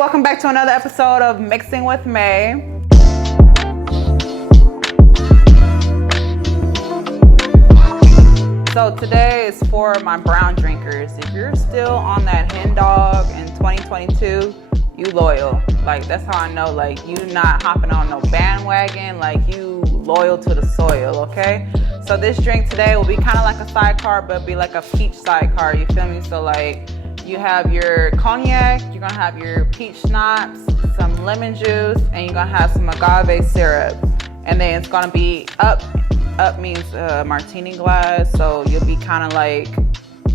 Welcome back to another episode of Mixing with May. So today is for my brown drinkers. If you're still on that hen dog in 2022, you loyal. Like, that's how I know, like, you not hopping on no bandwagon, like, you loyal to the soil, okay? So this drink today will be kind of like a sidecar, but be like a peach sidecar, you feel me? So like, you have your cognac, you're gonna have your peach schnapps, some lemon juice, and you're gonna have some agave syrup. And then it's gonna be up means martini glass, so you'll be kind of like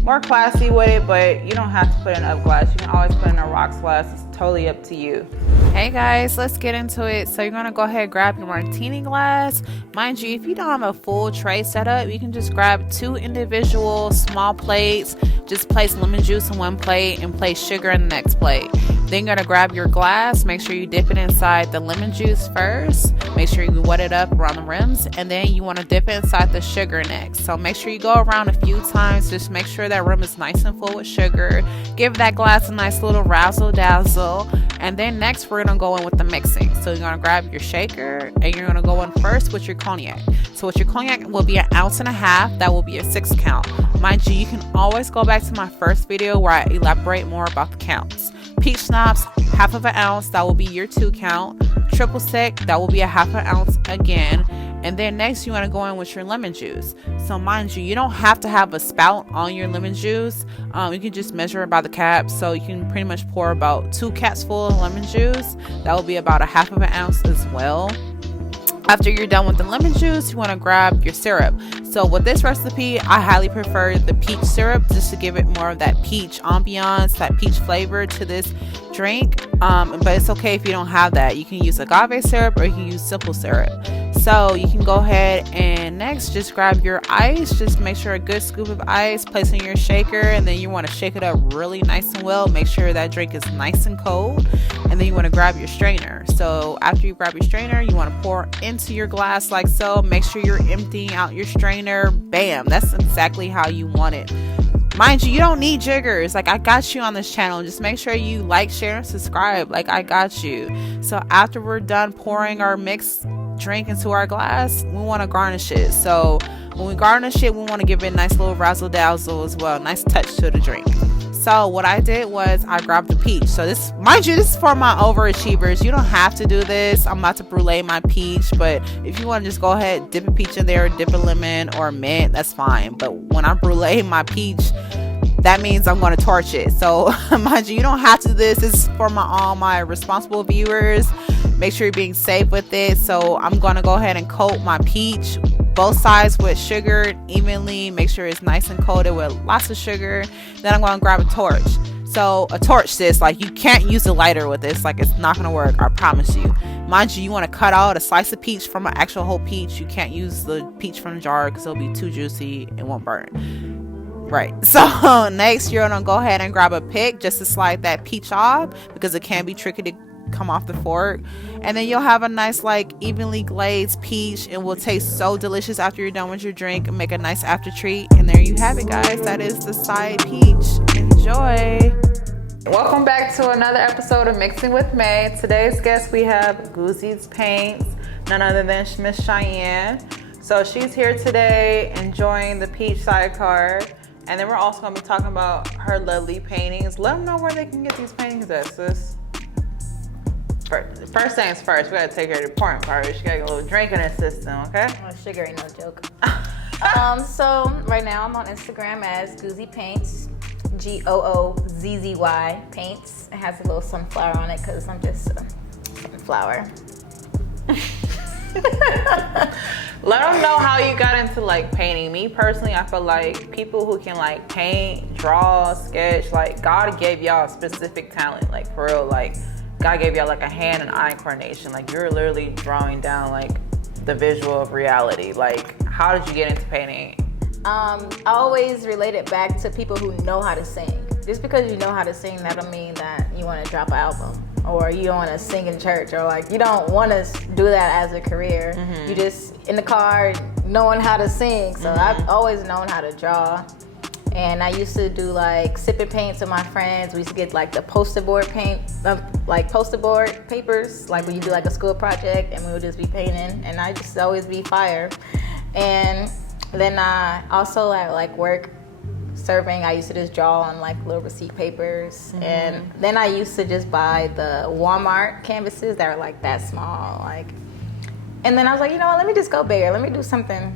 more classy with it, but you don't have to put in an up glass. You can always put in a rocks glass. It's totally up to you. Hey guys, let's get into it. So you're gonna go ahead and grab your martini glass. Mind you, if you don't have a full tray set up, you can just grab 2 individual small plates. Just place lemon juice in one plate and place sugar in the next plate. Then you're gonna grab your glass. Make sure you dip it inside the lemon juice first. Make sure you wet it up around the rims, and then you want to dip it inside the sugar next. So make sure you go around a few times. Just make sure that rim is nice and full with sugar. Give that glass a nice little razzle dazzle. And then next we're gonna go in with the mixing. So you're gonna grab your shaker and you're gonna go in first with your cognac. So with your cognac will be 1.5 ounces. That will be a 6 count. Mind you, you can always go back to my first video where I elaborate more about the counts. Peach schnapps, 1/2 ounce, that will be your 2 count. Triple sec, that will be 1/2 ounce again. And then next you want to go in with your lemon juice. So mind you, you don't have to have a spout on your lemon juice. You can just measure it by the cap. So you can pretty much pour about 2 caps full of lemon juice. That will be about 1/2 ounce as well. After you're done with the lemon juice, you want to grab your syrup. So with this recipe, I highly prefer the peach syrup just to give it more of that peach ambiance, that peach flavor to this drink. But it's okay if you don't have that. You can use agave syrup or you can use simple syrup. So you can go ahead and next just grab your ice. Just make sure a good scoop of ice, place in your shaker, and then you want to shake it up really nice and well. Make sure that drink is nice and cold. And then you want to grab your strainer. So after you grab your strainer, you want to pour into your glass like so. Make sure you're emptying out your strainer. Bam, that's exactly how you want it. Mind you, you don't need jiggers. Like, I got you on this channel. Just make sure you like, share, and subscribe. Like, I got you. So after we're done pouring our mixed drink into our glass, we want to garnish it. So when we garnish it, we want to give it a nice little razzle dazzle as well. Nice touch to the drink. So what I did was I grabbed the peach. So this, mind you, this is for my overachievers. You don't have to do this. I'm about to brulee my peach, but if you want to just go ahead, dip a peach in there, dip a lemon or mint, that's fine. But when I brulee my peach, that means I'm going to torch it. So mind you, you don't have to do this. This is for all my responsible viewers. Make sure you're being safe with it. So I'm going to go ahead and coat my peach both sides with sugar evenly. Make sure it's nice and coated with lots of sugar. Then I'm going to grab a torch. So a torch, sis, like, you can't use a lighter with this. Like, it's not going to work, I promise you. Mind you, you want to cut out a slice of peach from an actual whole peach. You can't use the peach from the jar because it'll be too juicy. It won't burn. Right. So next you're going to go ahead and grab a pick just to slide that peach off because it can be tricky to come off the fork. And then you'll have a nice, like, evenly glazed peach. It will taste so delicious after you're done with your drink and make a nice after treat. And there you have it, guys. That is the side peach. Enjoy. Welcome back to another episode of Mixing with May. Today's guest, we have Goozypaints, none other than Miss Cheyenne. So she's here today enjoying the peach sidecar. And then we're also going to be talking about her lovely paintings. Let them know where they can get these paintings at, sis. First things first, we gotta take care of the important part. She gotta get a little drink in her system, okay? Oh, sugar ain't no joke. So right now I'm on Instagram as Goozypaints, Goozzy Paints. It has a little sunflower on it because I'm just a sunflower. Let them know how you got into, like, painting. Me personally, I feel like people who can, like, paint, draw, sketch, like, God gave y'all a specific talent, like, for real. Like, God gave y'all, like, a hand and eye coordination. Like, you're literally drawing down, like, the visual of reality. Like, how did you get into painting? I always relate it back to people who know how to sing. Just because you know how to sing, that don't mean that you want to drop an album or you don't want to sing in church, or like you don't want to do that as a career. You just in the car knowing how to sing. So I've always known how to draw. And I used to do like sipping paints with my friends. We used to get like the poster board paint, like poster board papers, like when you do like a school project, and we would just be painting, and I just always be fire. And then I also at like work serving, I used to just draw on like little receipt papers. And then I used to just buy the Walmart canvases that are like that small, like. And then I was like, you know what, let me just go bigger. Let me do something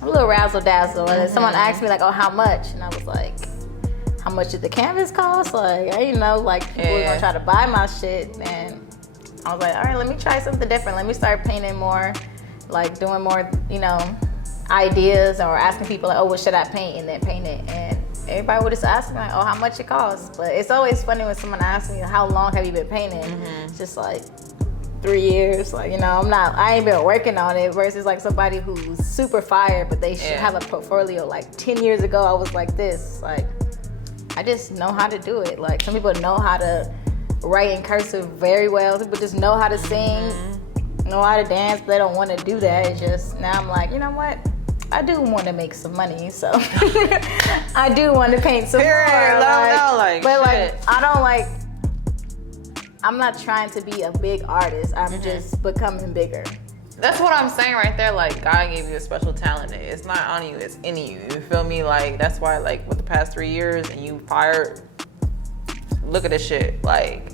a little razzle dazzle. And then someone asked me like, oh, how much? And I was like, how much did the canvas cost? Like, I didn't know like people were gonna try to buy my shit. And I was like, all right, let me try something different. Let me start painting more, like doing more, you know, ideas, or asking people like, oh, what should I paint? And then paint it. And everybody would just ask me like, oh, how much it costs? But it's always funny when someone asks me, how long have you been painting? It's just like 3 years. Like, you know, I ain't been working on it, versus like somebody who's super fire, but they should have a portfolio. Like 10 years ago, I was like this. Like, I just know how to do it. Like, some people know how to write in cursive very well. Some people just know how to sing, know how to dance, but they don't want to do that. It's just, now I'm like, you know what? I do want to make some money, so I do want to paint some more. But like, I don't like, I'm not trying to be a big artist. I'm just becoming bigger. That's what I'm saying right there. Like, God gave you a special talent. It's not on you, it's in you. You feel me? Like, that's why, like, with the past 3 years and you fired, look at this shit. Like,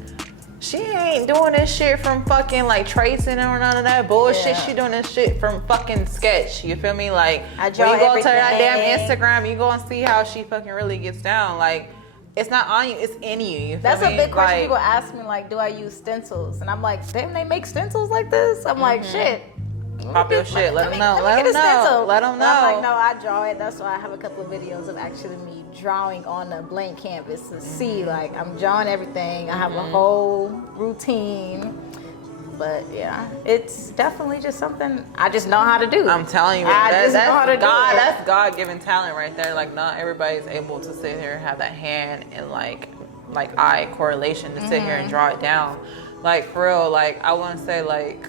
she ain't doing this shit from fucking like tracing or none of that bullshit. She doing this shit from fucking sketch. You feel me? Like, I draw when you go to everything. that damn Instagram, you go and see how she fucking really gets down. Like, it's not on you, it's in you. You feel That's me? a big question. Like, People ask me like, do I use stencils? And I'm like, damn, they make stencils like this? I'm like, shit. pop your shit. Let them know. Let them know. Let them know. I'm like, no, I draw it. That's why I have a couple of videos of actually me drawing on a blank canvas to see. Like, I'm drawing everything. I have a whole routine. But yeah, it's definitely just something I just know how to do. I'm telling you, that's that's God-given talent right there. Like, not everybody's able to sit here and have that hand and like eye correlation to sit here and draw it down. Like, for real, like, I want to say like,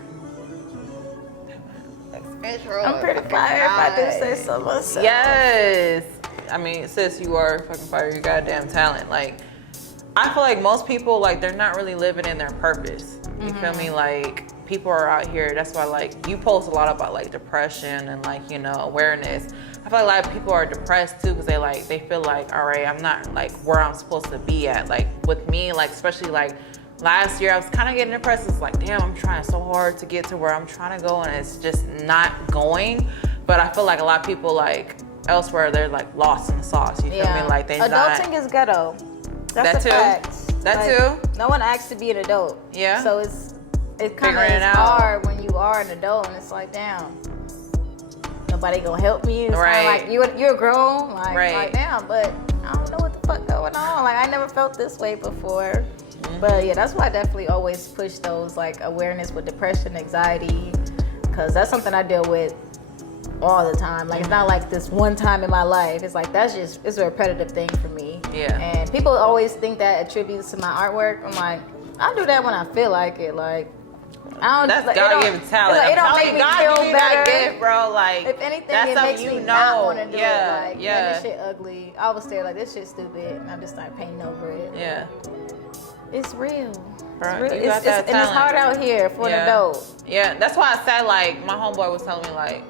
I'm pretty fire if I do say so myself. Yes. I mean, sis, you are fucking fire. You goddamn talent. Like, I feel like most people, like, they're not really living in their purpose. You feel me? Like, people are out here. That's why, like, you post a lot about like depression and like, you know, awareness. I feel like a lot of people are depressed too, because they feel like, all right, I'm not like where I'm supposed to be at. Like, with me, like, especially like last year, I was kind of getting depressed. It's like, damn, I'm trying so hard to get to where I'm trying to go, and it's just not going. But I feel like a lot of people, like, elsewhere, they're like lost in the sauce. You feel me? Like, they adulting is ghetto. That's a fact. That too. No one asks to be an adult. Yeah. So it's kind of hard when you are an adult, and it's like, damn, nobody gonna help me. It's kind of like you're grown, like right now, but I don't know what the fuck going on. Like, I never felt this way before. But yeah, that's why I definitely always push those like awareness with depression, anxiety, because that's something I deal with all the time. Like, it's not like this one time in my life. It's like, it's a repetitive thing for me. Yeah. And people always think that attributes to my artwork. I'm like, I do that when I feel like it. Like, I don't. That's like, God-given talent. It don't make me feel better. Gift, bro. Like, if anything, that's it makes me not want to do it. Like, man, this shit ugly. I was there like, this shit's stupid, and I just start painting over it. Yeah. It's real. Bro, it's real. And it's hard out here for an adult. Yeah, that's why I said, like, my homeboy was telling me, like,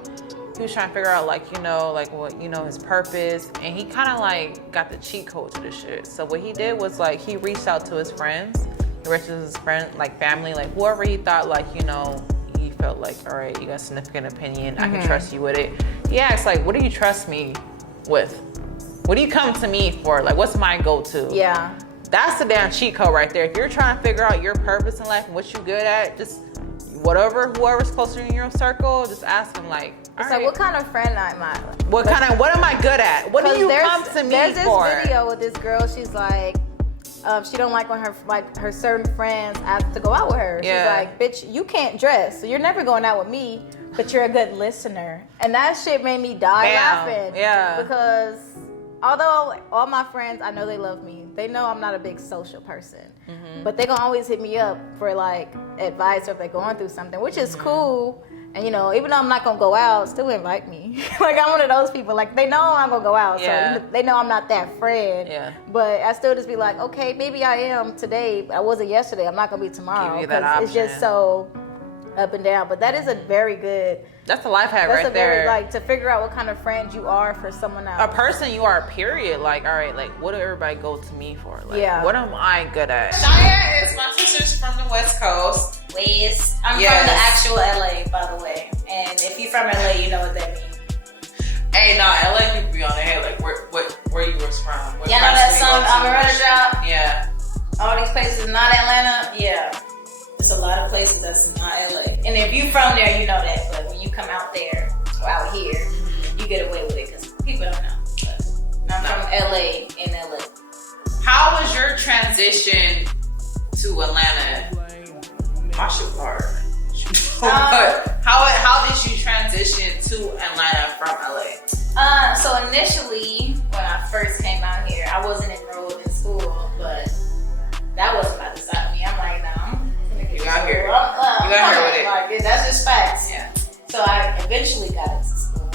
he was trying to figure out, like, you know, like, what, you know, his purpose, and he kind of like got the cheat code to this shit. So what he did was, like, he reached out to his friends. He reached out to his friend, like, family, like, whoever he thought, like, you know, he felt like, all right, you got a significant opinion, I can trust you with it. He asked, like, what do you trust me with? What do you come to me for? Like, what's my go-to? Yeah. That's the damn cheat code right there. If you're trying to figure out your purpose in life and what you're good at, just whoever's closer in your circle, just ask them, like, it's like, what kind of friend am I? What am I good at? What do you come to me for? There's this video with this girl. She's like, she don't like when her certain friends ask to go out with her. She's like, bitch, you can't dress, so you're never going out with me, but you're a good listener. And that shit made me die laughing. Yeah. Because although all my friends, I know they love me. They know I'm not a big social person. But they gonna always hit me up for like advice or if they're going through something, which is cool. And you know, even though I'm not gonna go out, still invite me. Like I'm one of those people. Like they know I'm gonna go out, so they know I'm not that friend. Yeah. But I still just be like, okay, maybe I am today. But I wasn't yesterday. I'm not gonna be tomorrow. Give you that option. It's just so up and down. But that is a very good. That's a life hack That's right a very there. like to figure out what kind of friend you are for someone else. A person you are, period. Like, all right, like, what do everybody go to me for? Like, Yeah. what am I good at? Shia is my sister's from the West Coast. West. I'm from the actual LA, by the way. And if you're from LA, you know what that means. Hey, nah, LA people be on their head. Like, where you was from? What Y'all know that song, I'm a runner drop? Yeah. All these places not Atlanta? Yeah. There's a lot of places that's not LA. And if you from there, you know that. But when you come out there or out here, you get away with it because people don't know. But I'm from LA in LA. How was your transition to Atlanta? My shit was hard. How did you transition to Atlanta from LA? So initially, when I first came out here, I wasn't enrolled in school, but that wasn't about to stop me. I'm like, no, I'm gonna get You out here. You out here with it. Like, that's just facts. Yeah. So I eventually got into school,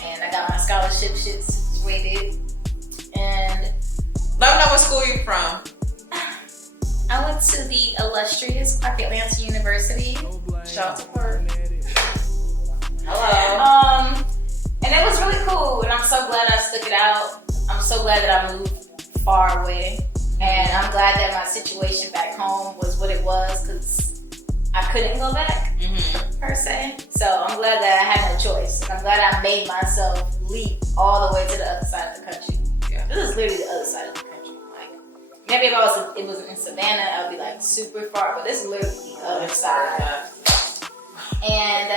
and I got my scholarship shit situated, and Let me know what school you from. I went to the illustrious Clark Atlanta University. Shout out to Clark. Hello. And it was really cool, and I'm so glad I stuck it out. I'm so glad that I moved far away, and I'm glad that my situation back home was what it was, because I couldn't go back, per se. So I'm glad that I had no choice. I'm glad I made myself leap all the way to the other side of the country. Yeah. This is literally the other side of the country. Maybe if it was in Savannah, I would be like super far, but this is literally the other side. And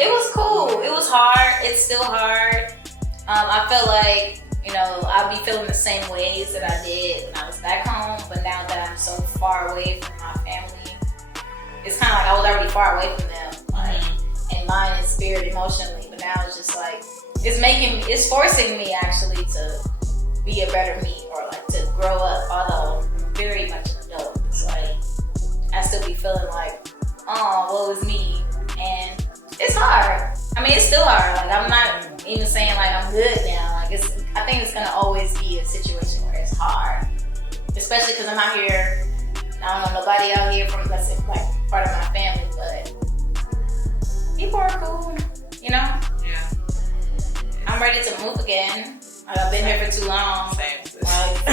it was cool. It was hard. It's still hard. I feel like, you know, I'll be feeling the same ways that I did when I was back home, but now that I'm so far away from my family, it's kind of like I was already far away from them, like, in mind and spirit, emotionally. But now it's just like it's forcing me actually to be a better me, or like to grow up, although I'm very much an adult. It's like I still be feeling like, oh, woe is me. And it's hard. I mean, it's still hard. Like I'm not even saying like I'm good now. Like I think it's gonna always be a situation where it's hard. Especially because I'm out here, I don't know nobody out here from, let's say, like part of my family, but people are cool, you know? Yeah. I'm ready to move again. I've been here for too long. Same. Like,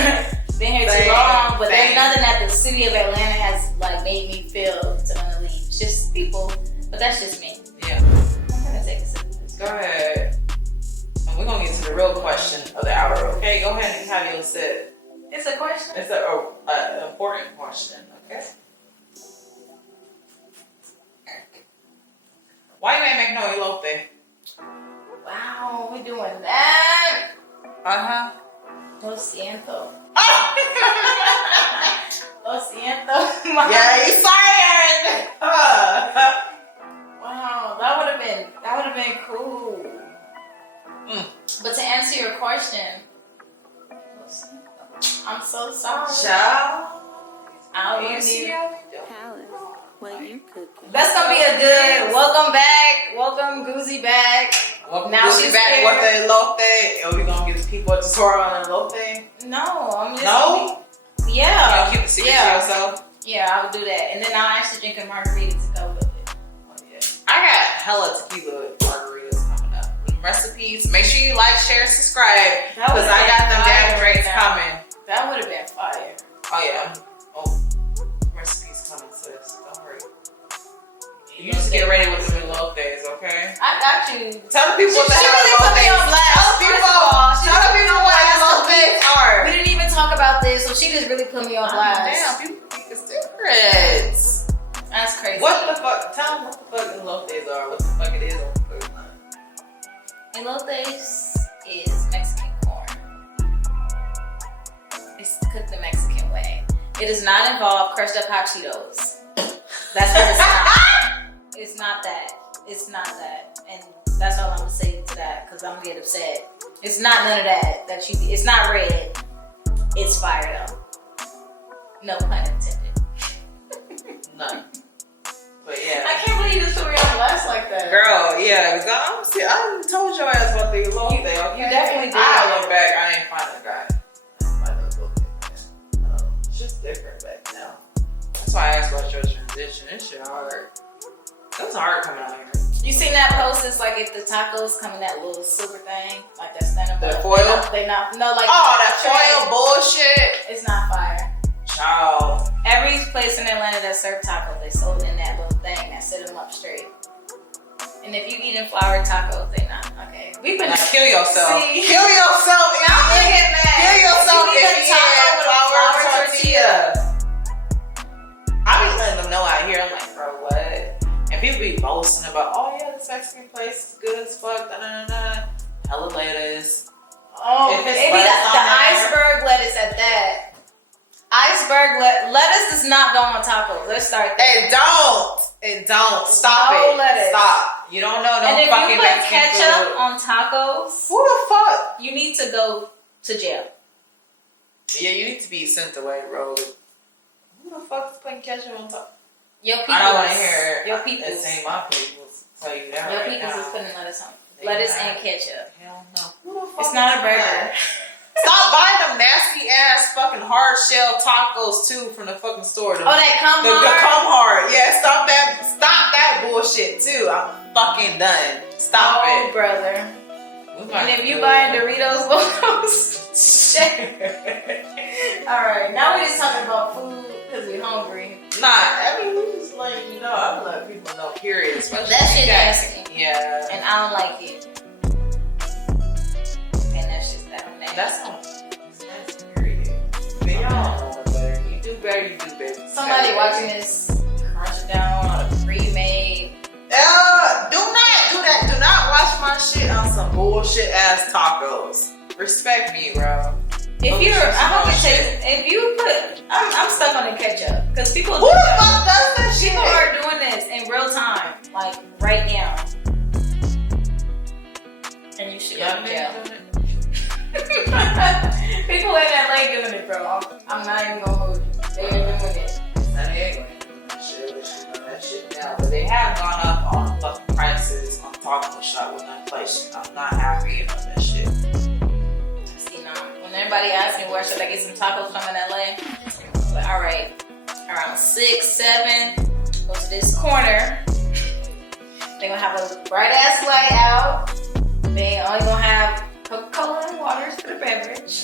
been here too long, but there's nothing that the city of Atlanta has like made me feel to want to leave. It's just people, but that's just me. Yeah. I'm gonna take a sip of this. Go ahead. And we're gonna get to the real question of the hour. Okay, go ahead and have your sip. It's a question. It's an important question. Okay. Why you ain't make no elote? Wow, we doing that. Lo siento. Lo siento. Yeah, you fired. Wow, that would have been cool. But to answer your question, I'm so sorry. Ciao. I don't even. Palace, what you cooking? That's gonna be a good welcome back. Welcome Goozy back. Welcome Now to she's back here. with the elote. Are we gonna get the people at the store on the elote? No, I'm just No? Yeah. You keep the secret to yourself? Yeah, I'll do that. And then I'll actually drink a margarita to go with it. Oh, yeah. I got hella tequila margaritas coming up. Recipes. Make sure you like, share, subscribe. Because I got them damn drinks coming. That would have been fire. Oh yeah. Oh, recipes coming, sis. Don't worry. You just get ready with them elotes, okay? I got you. Tell the people what the She hell really put me on blast. Tell the people. Tell the people what elotes are. We didn't even talk about this, so she just really put me on blast. Damn, people keep the secrets. That's crazy. What the fuck? Tell them what the fuck elotes are. What the fuck it is on the food line. Elotes is Mexican corn. It's cooked the Mexican way. It does not involve crushed up hot Cheetos. That's what it's not. It's not that. It's not that. And that's all I'm gonna say to that, because I'm gonna get upset. It's not none of that. It's not red. It's fire though. No pun intended. None. But yeah. I can't believe you just put me on blast like that. Girl, yeah, because I told your ass about the little thing. Okay? You definitely did. I look back, I ain't find a guy. I know the little thing, man. It's just different back now. That's why I asked about your transition. This shit hard. It was hard coming out here. You seen that post? It's like if the tacos come in that little silver thing, like that stand up. The foil? They not, no, like. Oh, that foil bullshit. It's not fire. Child. Every place in Atlanta that served tacos, they sold it in that little thing that set them up straight. And if you eating flour tacos, they not okay. We been kill yourself. See? Kill yourself. Now I'm getting mad. Kill yourself You if eat a you taco had with a flour flour tortilla. I be letting them know out here. I'm like, bro, what? And people be boasting about, oh yeah, this Mexican place is good as fuck. Da da da da. Hella lettuce. Oh, If it's it be lettuce the on there. iceberg lettuce at that. Iceberg lettuce does not go on tacos. Let's start there. It don't. Stop No it. lettuce. Stop. You don't know no And if fucking you put Mexican ketchup food. on tacos, Who the fuck? you need to go to jail. Yeah, you need to be sent away, bro. Who the fuck is putting ketchup on top? Your people. I don't want to hear it. Your people. This ain't my people's. Tell you that Your right people now. is putting lettuce on. They Lettuce not. and ketchup. Hell no. Who the fuck It's not is a burger. that? Stop buying them nasty ass fucking hard shell tacos too from the fucking store. Oh, that come the hard? come hard. Yeah, stop that bullshit too. I'm fucking done. Stop Oh, it. brother. We And might if you do buying it. Doritos, shit. All right, now we're just talking about food because we're hungry. Nah, I mean, we just letting you know. I'm letting people know, period. Especially That shit you guys. nasty. Yeah. And I don't like it. And that's just that. That's not. That's period. But y'all know no better. You do better, you do better. Somebody watching this, crunch it down on a pre-made. Do not do that. Do not watch my shit on some bullshit ass tacos. Respect me, bro. If you're, I hope it Shit. tastes. If you put, I'm stuck on the ketchup because people. Who the fuck does that shit? People are doing this in real time, like right now. And you should go to jail. People in LA doing it, bro. I'm not even gonna hold you. They're doing it. That shit now, but they have gone up on fucking prices on taco shop with inflation. I'm not happy about that shit. See, now, when everybody asks me where should I get some tacos from in LA, like, all right, around 6, 7, go to this corner. They're gonna have a bright ass light out. They only gonna have Coca-Cola and waters for the beverage.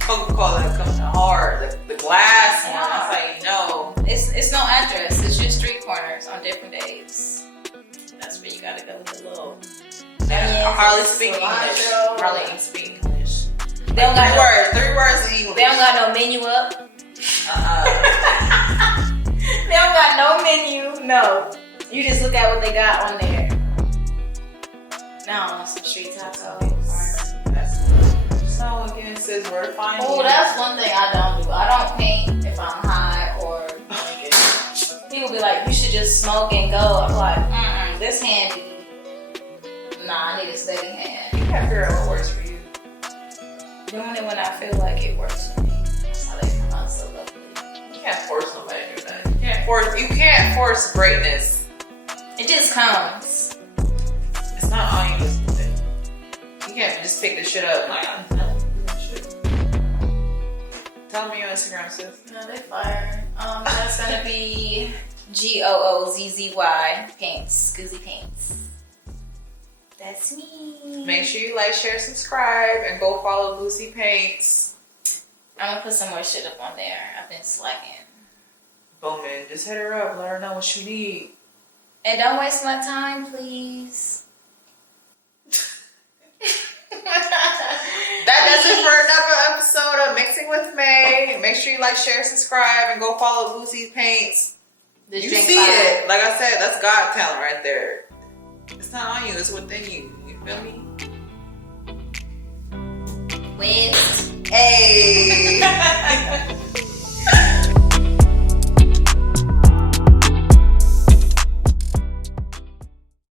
Coca-Cola coming hard. The glass one, that's how you know. It's no address. It's just street corners on different days. That's where you gotta go with the little. I onions, hardly speak cilantro. English. Hardly even speak English. They don't got Three words in English. They don't got no menu up. They don't got no menu. No, you just look at what they got on there. Now I want some street tacos. So again, says we're fine. Oh, that's one thing I don't do. I don't paint if I'm high or drinking. People be like, you should just smoke and go. I'm like, this handy. Nah, I need a steady hand. You gotta figure out what works for you. Doing it when I feel like it works for me. That's how they come out so lovely. You can't force nobody to do that. You can't force greatness. It just comes. It's not on you. You can't just pick this shit up. Like, I'm not doing shit. Tell me your Instagram, sis. No, they fire. That's gonna be GOOZZY Paints. Goozypaints. That's me. Make sure you like, share, subscribe, and go follow Goozypaints. I'm gonna put some more shit up on there. I've been slacking. Booming. Just hit her up. Let her know what you need. And don't waste my time, please. That does it for another episode of Mixing with May. Make sure you like, share, subscribe, and go follow Goozypaints. This You drink see fire. it. Like I said, that's God talent right there. It's not on you. It's within you. You feel me? With Hey.